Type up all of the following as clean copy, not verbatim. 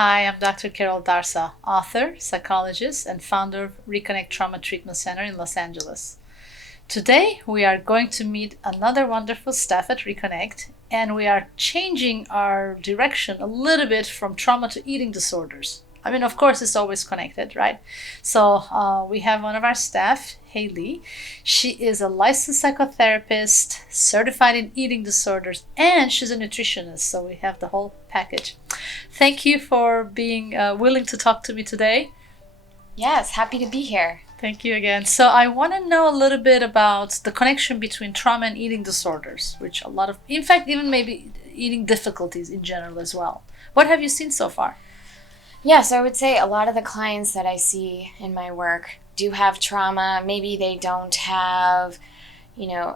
Hi, I'm Dr. Karol Darsa, author, psychologist, and founder of Reconnect Trauma Treatment Center in Los Angeles. Today, we are going to meet another wonderful staff at Reconnect, and we are changing our direction a little bit from trauma to eating disorders. I mean, of course, it's always connected, right? So we have one of our staff, Hayley. She is a licensed psychotherapist, certified in eating disorders, and she's a nutritionist. So we have the whole package. Thank you for being willing to talk to me today. Yes, happy to be here. Thank you again. So I want to know a little bit about the connection between trauma and eating disorders, which a lot of, in fact, even maybe eating difficulties in general as well. What have you seen so far? Yeah, so I would say a lot of the clients that I see in my work do have trauma. Maybe they don't have,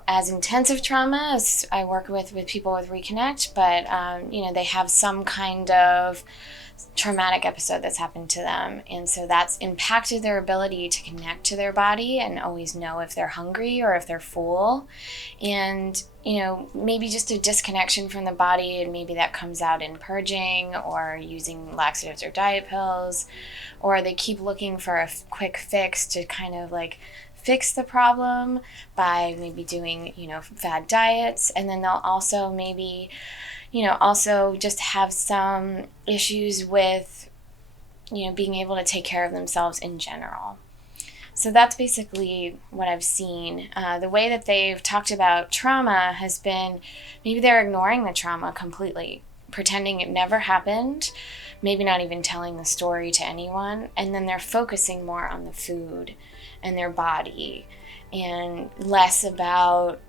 as intensive trauma as I work with people with Reconnect, but, they have some kind of traumatic episode that's happened to them. And so that's impacted their ability to connect to their body and always know if they're hungry or if they're full. And, maybe just a disconnection from the body, and maybe that comes out in purging or using laxatives or diet pills, or they keep looking for a quick fix to kind of like fix the problem by maybe doing, fad diets. And then they'll also maybe also just have some issues with, being able to take care of themselves in general. So that's basically what I've seen. The way that they've talked about trauma has been maybe they're ignoring the trauma completely, pretending it never happened, maybe not even telling the story to anyone, and then they're focusing more on the food and their body and less about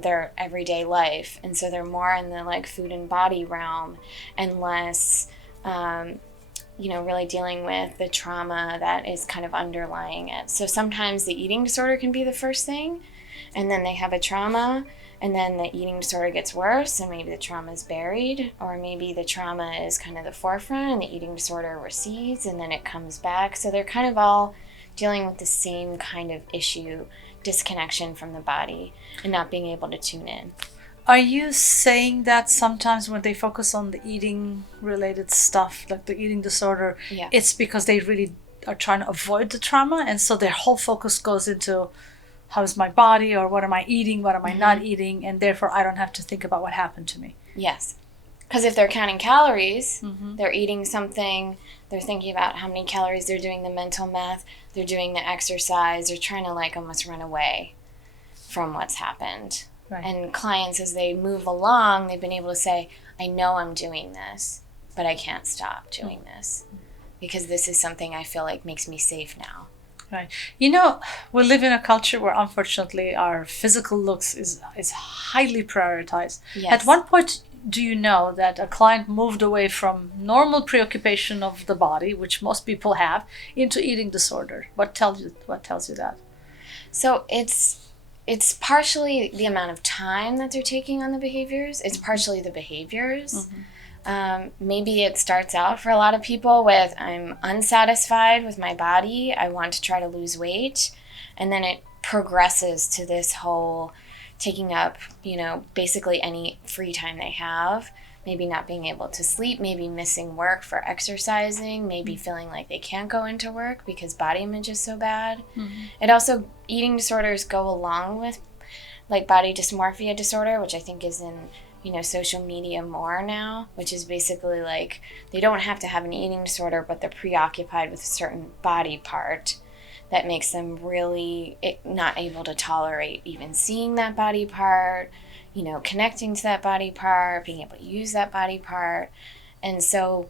their everyday life. And so they're more in the food and body realm and less really dealing with the trauma that is kind of underlying it. So sometimes the eating disorder can be the first thing, and then they have a trauma, and then the eating disorder gets worse, and maybe the trauma is buried, or maybe the trauma is kind of the forefront and the eating disorder recedes and then it comes back. So they're kind of all dealing with the same kind of issue, disconnection from the body and not being able to tune in. Are you saying that sometimes when they focus on the eating related stuff, like the eating disorder, it's because they really are trying to avoid the trauma, and so their whole focus goes into how's my body, or what am I eating, what am I not eating, and therefore I don't have to think about what happened to me? Yes. Because if they're counting calories, they're eating something, they're thinking about how many calories, they're doing the mental math, they're doing the exercise, they're trying to almost run away from what's happened. Right. And clients, as they move along, they've been able to say, I know I'm doing this, but I can't stop doing this because this is something I feel like makes me safe now. Right. We live in a culture where unfortunately our physical looks is highly prioritized. Yes. At one point, do you know that a client moved away from normal preoccupation of the body, which most people have, into eating disorder? What tells you that? So it's partially the amount of time that they're taking on the behaviors. It's partially the behaviors. Maybe it starts out for a lot of people with, I'm unsatisfied with my body, I want to try to lose weight. And then it progresses to this whole taking up, basically any free time they have, maybe not being able to sleep, maybe missing work for exercising, maybe feeling like they can't go into work because body image is so bad. It also, eating disorders go along with body dysmorphia disorder, which I think is in social media more now, which is basically they don't have to have an eating disorder, but they're preoccupied with a certain body part that makes them really not able to tolerate even seeing that body part, connecting to that body part, being able to use that body part. And so,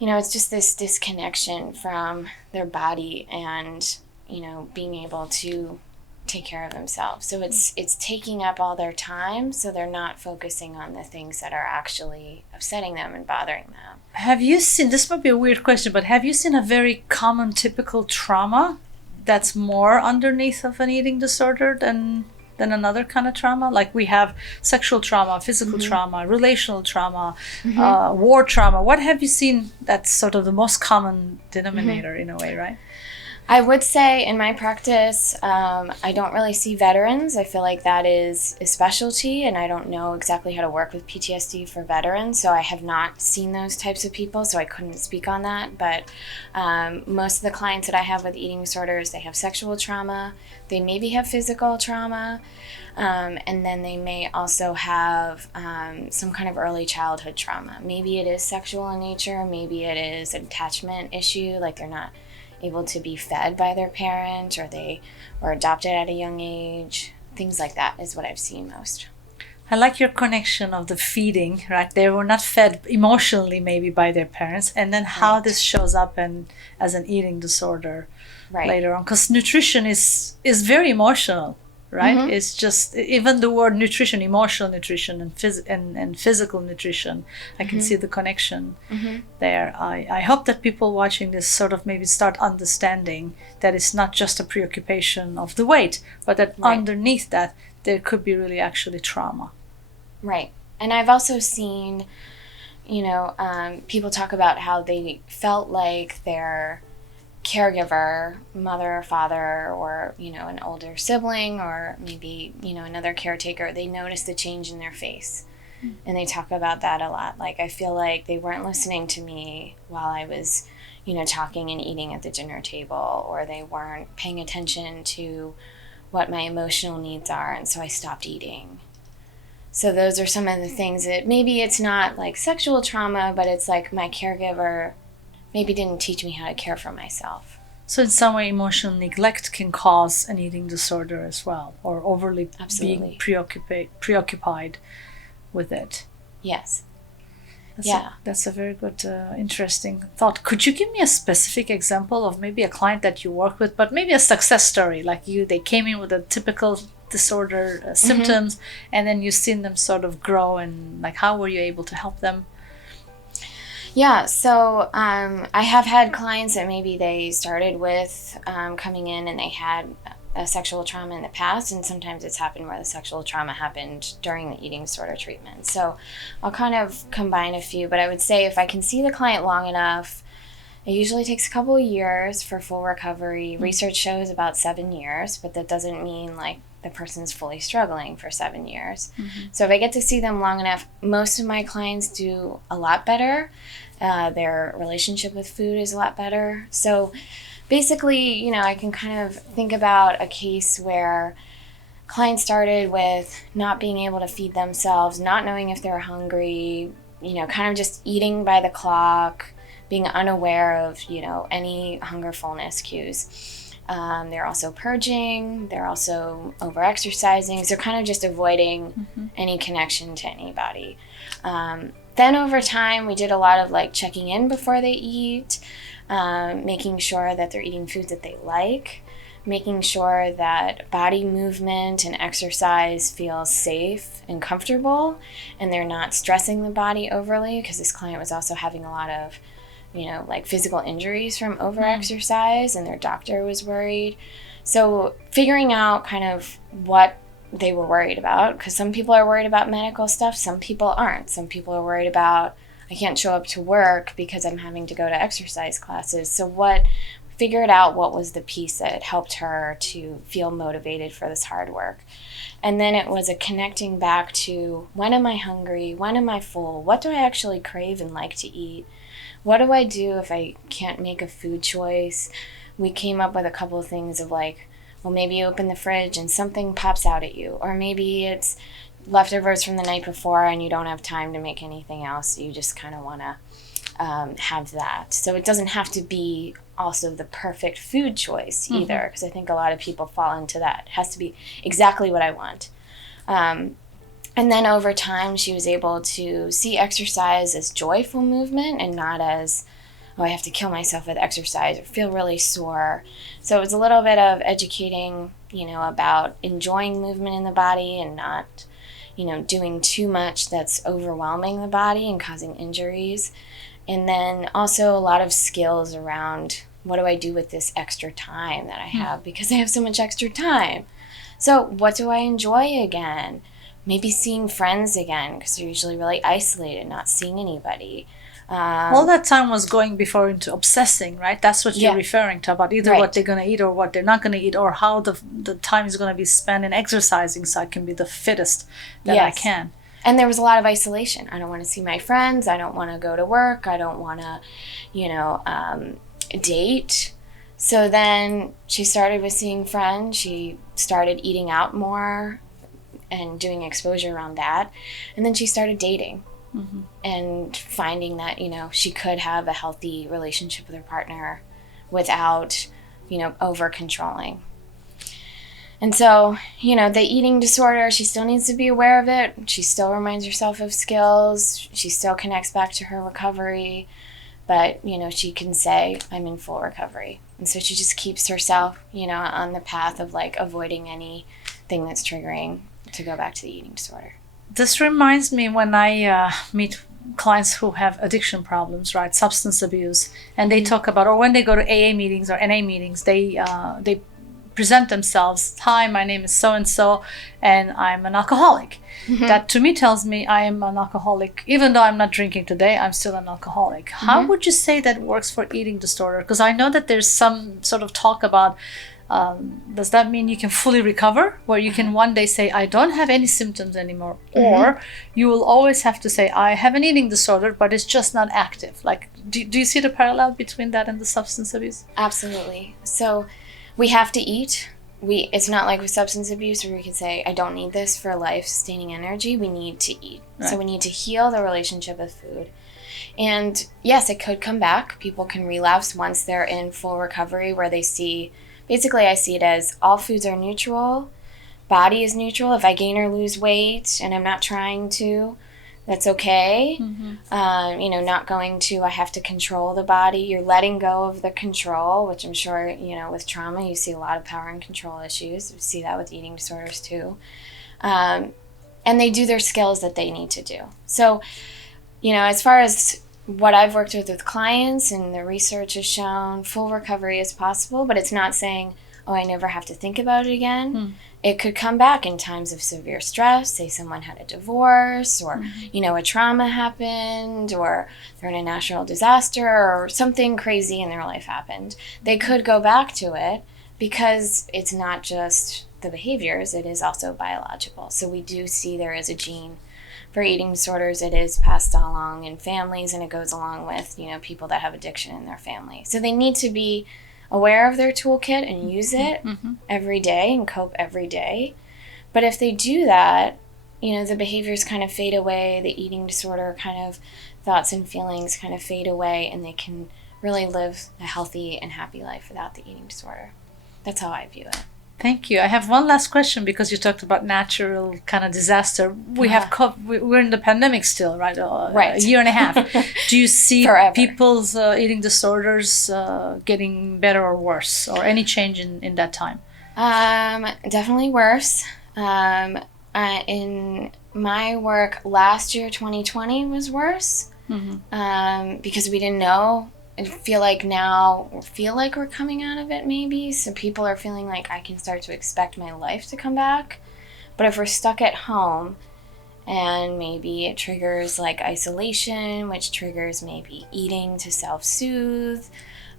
it's just this disconnection from their body and, being able to take care of themselves. So it's taking up all their time, so they're not focusing on the things that are actually upsetting them and bothering them. Have you seen, this might be a weird question, but have you seen a very common typical trauma that's more underneath of an eating disorder than another kind of trauma? Like we have sexual trauma, physical trauma, relational trauma, war trauma. What have you seen that's sort of the most common denominator in a way, right? I would say in my practice, I don't really see veterans. I feel like that is a specialty, and I don't know exactly how to work with PTSD for veterans, so I have not seen those types of people, so I couldn't speak on that. But most of the clients that I have with eating disorders, they have sexual trauma, they maybe have physical trauma, and then they may also have some kind of early childhood trauma. Maybe it is sexual in nature, maybe it is an attachment issue, like they're not able to be fed by their parent, or they were adopted at a young age. Things like that is what I've seen most. I like your connection of the feeding, right? They were not fed emotionally maybe by their parents, and then how this shows up as an eating disorder later on. Because nutrition is very emotional, right? It's just, even the word nutrition, emotional nutrition and physical nutrition, I can see the connection there. I hope that people watching this sort of maybe start understanding that it's not just a preoccupation of the weight, but that underneath that there could be really actually trauma. Right. And I've also seen, people talk about how they felt like their caregiver, mother or father, or an older sibling, or maybe another caretaker, they notice the change in their face, and they talk about that a lot. Like, I feel like they weren't listening to me while I was talking and eating at the dinner table, or they weren't paying attention to what my emotional needs are, and so I stopped eating. So those are some of the things that maybe it's not like sexual trauma, but it's like my caregiver maybe didn't teach me how to care for myself. So in some way, emotional neglect can cause an eating disorder as well, or overly being preoccupied with it. Yes. That's a very good, interesting thought. Could you give me a specific example of maybe a client that you work with, but maybe a success story, like they came in with a typical disorder symptoms, and then you've seen them sort of grow, and like how were you able to help them? Yeah, so I have had clients that maybe they started with coming in and they had a sexual trauma in the past, and sometimes it's happened where the sexual trauma happened during the eating disorder treatment. So I'll kind of combine a few, but I would say if I can see the client long enough, it usually takes a couple of years for full recovery. Research shows about 7 years, but that doesn't mean like the person's fully struggling for 7 years. So if I get to see them long enough, most of my clients do a lot better. Their relationship with food is a lot better. So basically, I can kind of think about a case where clients started with not being able to feed themselves, not knowing if they were hungry, kind of just eating by the clock, being unaware of, any hunger fullness cues. They're also purging, they're also over-exercising, so kind of just avoiding any connection to anybody. Then over time, we did a lot of like checking in before they eat, making sure that they're eating foods that they like, making sure that body movement and exercise feels safe and comfortable, and they're not stressing the body overly, because this client was also having a lot of like physical injuries from over-exercise, and their doctor was worried. So figuring out kind of what they were worried about, because some people are worried about medical stuff, some people aren't. Some people are worried about, I can't show up to work because I'm having to go to exercise classes. So figured out what was the piece that helped her to feel motivated for this hard work. And then it was a connecting back to, when am I hungry? When am I full? What do I actually crave and like to eat? What do I do if I can't make a food choice? We came up with a couple of things of like, well, maybe you open the fridge and something pops out at you. Or maybe it's leftovers from the night before and you don't have time to make anything else. You just kind of want to have that. So it doesn't have to be also the perfect food choice either, because I think a lot of people fall into that. It has to be exactly what I want. And then over time, she was able to see exercise as joyful movement and not as, oh, I have to kill myself with exercise or feel really sore. So it was a little bit of educating, about enjoying movement in the body and not, doing too much that's overwhelming the body and causing injuries. And then also a lot of skills around, what do I do with this extra time that I have, because I have so much extra time. So what do I enjoy again? Maybe seeing friends again, because they're usually really isolated, not seeing anybody. All that time was going before into obsessing, right? That's what you're referring to, about either what they're going to eat or what they're not going to eat, or how the time is going to be spent in exercising so I can be the fittest that I can. And there was a lot of isolation. I don't want to see my friends. I don't want to go to work. I don't want to, date. So then she started with seeing friends. She started eating out more and doing exposure around that. And then she started dating. Mm-hmm. And finding that, she could have a healthy relationship with her partner without, over controlling. And so, the eating disorder, she still needs to be aware of it. She still reminds herself of skills. She still connects back to her recovery. But, she can say, I'm in full recovery. And so she just keeps herself, on the path of avoiding anything that's triggering to go back to the eating disorder. This reminds me when I meet clients who have addiction problems, right? Substance abuse. And they talk about, or when they go to AA meetings or NA meetings, they present themselves. Hi, my name is so-and-so, and I'm an alcoholic. Mm-hmm. That to me tells me I am an alcoholic. Even though I'm not drinking today, I'm still an alcoholic. Mm-hmm. How would you say that works for eating disorder? Because I know that there's some sort of talk about, does that mean you can fully recover? Where you can one day say, I don't have any symptoms anymore. Mm-hmm. Or you will always have to say, I have an eating disorder, but it's just not active. Do you see the parallel between that and the substance abuse? Absolutely. So we have to eat. It's not like with substance abuse where we could say, I don't need this for life-sustaining energy. We need to eat. Right. So we need to heal the relationship with food. And yes, it could come back. People can relapse once they're in full recovery, where they see, basically I see it as all foods are neutral. Body is neutral. If I gain or lose weight and I'm not trying to, that's okay. Mm-hmm. Not going to, I have to control the body. You're letting go of the control, which I'm sure, with trauma, you see a lot of power and control issues. You see that with eating disorders too. And they do their skills that they need to do. So, as far as what I've worked with clients and the research has shown, full recovery is possible, but it's not saying, oh, I never have to think about it again. Mm. It could come back in times of severe stress, say someone had a divorce or, a trauma happened, or they're in a natural disaster or something crazy in their life happened. They could go back to it because it's not just the behaviors, it is also biological. So we do see there is a gene for eating disorders. It is passed along in families, and it goes along with, people that have addiction in their family. So they need to be aware of their toolkit and use it every day and cope every day. But if they do that, the behaviors kind of fade away, the eating disorder kind of thoughts and feelings kind of fade away, and they can really live a healthy and happy life without the eating disorder. That's how I view it. Thank you. I have one last question, because you talked about natural kind of disaster. We're in the pandemic still, right? Right. A year and a half. Do you see people's eating disorders getting better or worse, or any change in that time? Definitely worse. In my work last year, 2020 was worse, because we didn't know. I feel like we're coming out of it maybe. So people are feeling like I can start to expect my life to come back. But if we're stuck at home, and maybe it triggers isolation, which triggers maybe eating to self-soothe,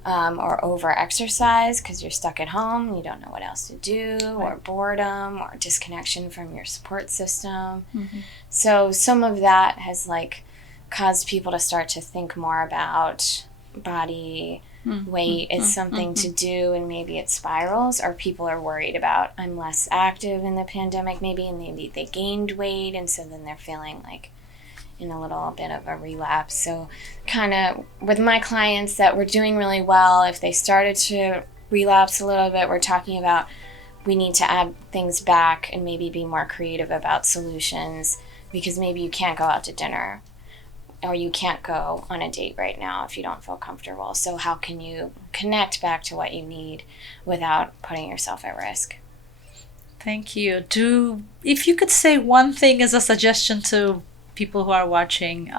or over-exercise because you're stuck at home, you don't know what else to do, or boredom, or disconnection from your support system. Mm-hmm. So some of that has caused people to start to think more about body weight is something to do, and maybe it spirals, or people are worried about, I'm less active in the pandemic maybe, and maybe they gained weight, and so then they're feeling in a little bit of a relapse. So kind of with my clients that were doing really well, if they started to relapse a little bit, we're talking about we need to add things back and maybe be more creative about solutions, because maybe you can't go out to dinner, or you can't go on a date right now if you don't feel comfortable. So how can you connect back to what you need without putting yourself at risk? Thank you. If you could say one thing as a suggestion to people who are watching,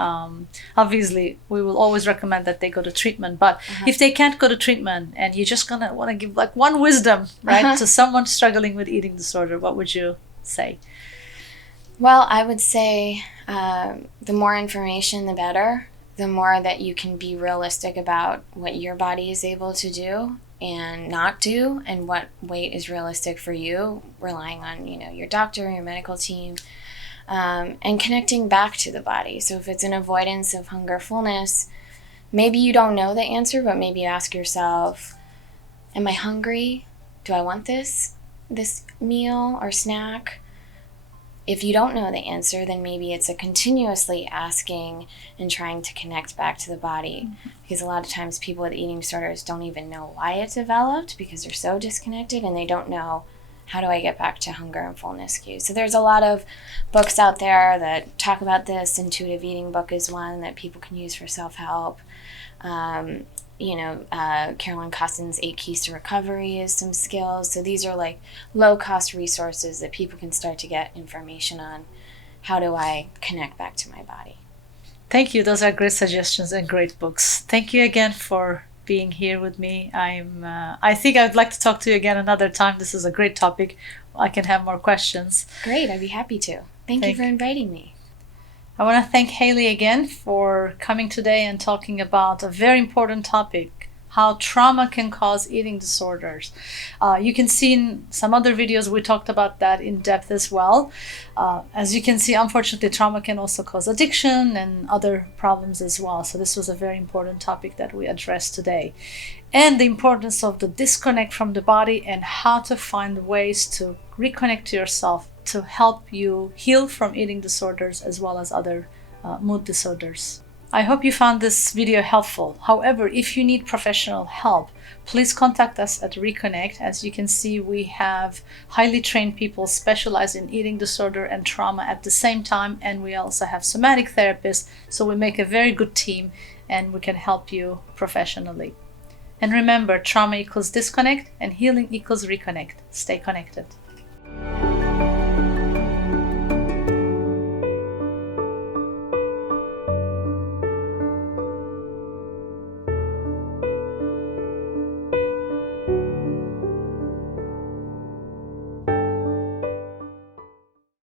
obviously we will always recommend that they go to treatment, but if they can't go to treatment and you're just gonna want to give one wisdom, right, to someone struggling with eating disorder, what would you say? Well, I would say the more information, the better. the more that you can be realistic about what your body is able to do and not do, and what weight is realistic for you, relying on, your doctor, your medical team, and connecting back to the body. So if it's an avoidance of hunger, fullness, maybe you don't know the answer, but maybe ask yourself, am I hungry? Do I want this meal or snack? If you don't know the answer, then maybe it's a continuously asking and trying to connect back to the body. Because a lot of times people with eating disorders don't even know why it developed, because they're so disconnected and they don't know, how do I get back to hunger and fullness cues? So there's a lot of books out there that talk about this. Intuitive Eating book is one that people can use for self-help. Carolyn Costin's 8 Keys to Recovery is some skills. So these are like low-cost resources that people can start to get information on. How do I connect back to my body? Thank you. Those are great suggestions and great books. Thank you again for being here with me. I think I would like to talk to you again another time. This is a great topic. I can have more questions. Great. I'd be happy to. Thank you for inviting me. I want to thank Hayley again for coming today and talking about a very important topic, how trauma can cause eating disorders. You can see in some other videos we talked about that in depth as well. As you can see, unfortunately, trauma can also cause addiction and other problems as well. So this was a very important topic that we addressed today. And the importance of the disconnect from the body and how to find ways to reconnect to yourself to help you heal from eating disorders as well as other mood disorders. I hope you found this video helpful. However, if you need professional help, please contact us at Reconnect. As you can see, we have highly trained people specialized in eating disorder and trauma at the same time, and we also have somatic therapists, so we make a very good team and we can help you professionally. And remember, trauma equals disconnect and healing equals reconnect. Stay connected.